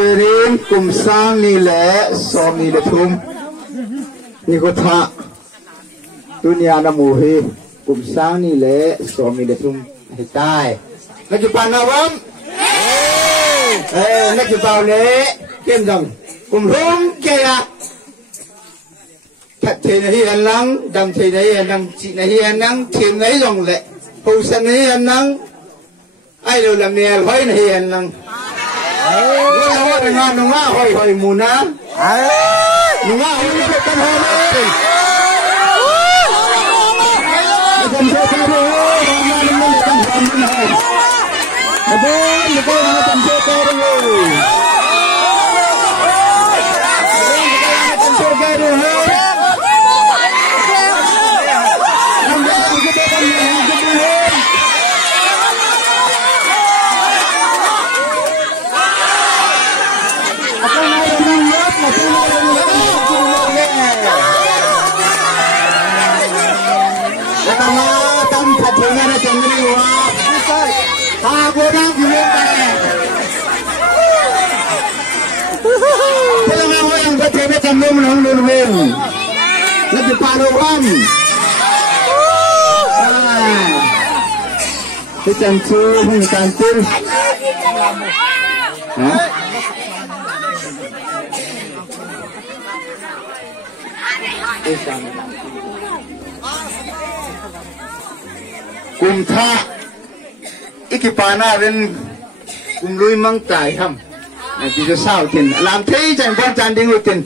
Terim kumsang nile som nile thum nikotha dunia na muhi kumsang nile som nile thum hitai najupanawam najupawle kem dong kumhum kaya thật thì này anh nắng đầm thì này anh nắng chị này anh nắng thiền này dòng lệ hậu sân này anh nắng ai đều làm nghề hỏi này anh nắng nói là cái ngon đúng không hỏi hỏi mù ná đúng không không biết tâm hồn đấy tâm hồn tâm hồn Lebih paruan, kita cuci kantin, kumtha, ikipana ren kumlui mangtai ham, nanti tu sao tin, làm thế chẳng quan trọng đi ngồi tin.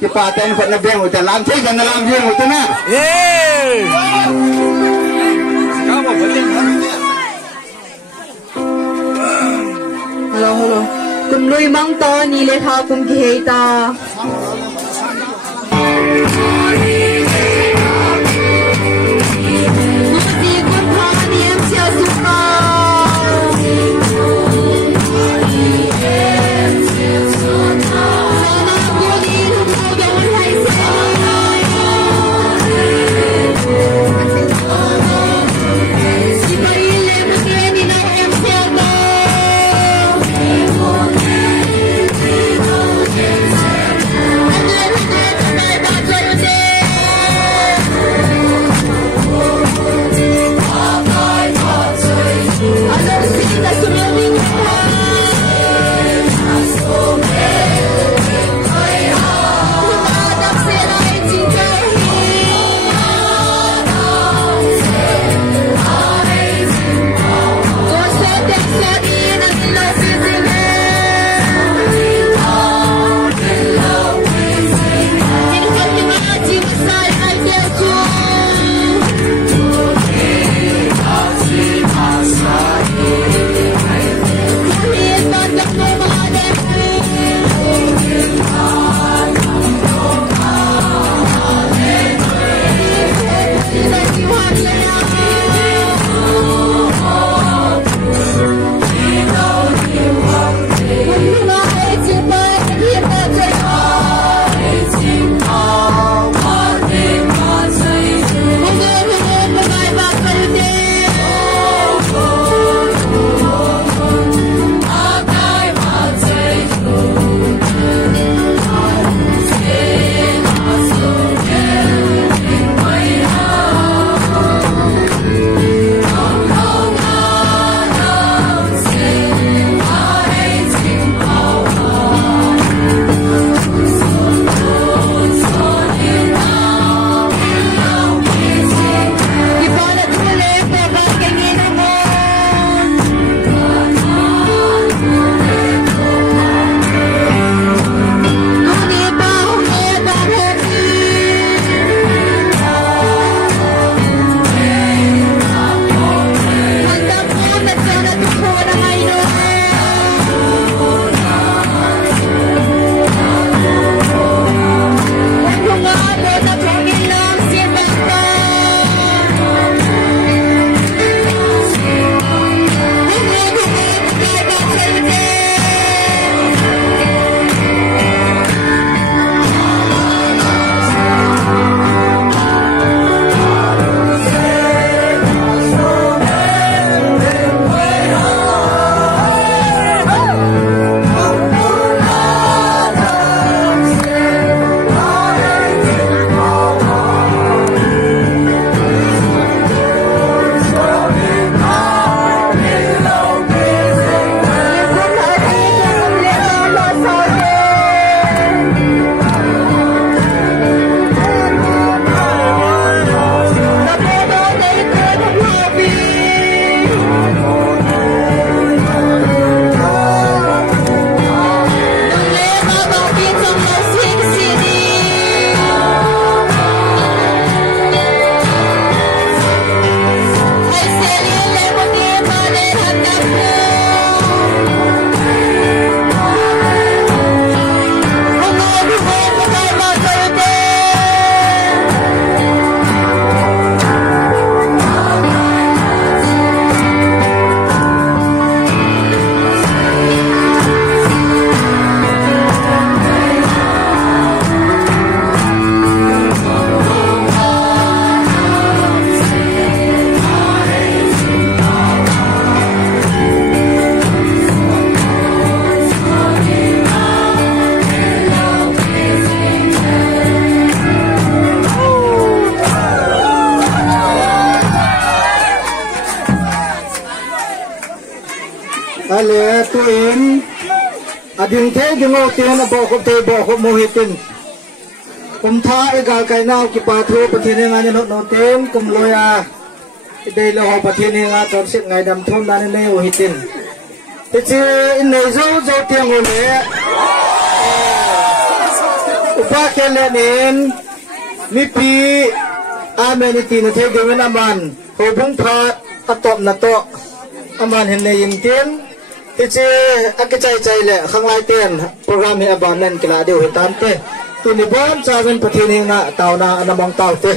Cái bà tên phận là bèn của ta làm thế chẳng là làm riêng của ta nè. Hello hello. Cùng lui mong to ni lệ thao cùng kì ta. Hãy subscribe cho kênh Ghiền Mì Gõ để không bỏ lỡ ale tuin ading the dingo tian abo ko te bo ko mohitin kum tha egal kai nau ki pa thu pathine nga no no tem kum loya dei lo ho pathine nga ton sit ngai dam thum dan ne o hitin te chi in nei zo zo tiang o le upa kele nen mi pi amenity na the gewen aman ho bung pha atop na to aman hen le yin tin te chi akachai chai le khanglai ten program he aban nen kila deu hitan te tuni bon chawen pathine nga tauna anamong taw te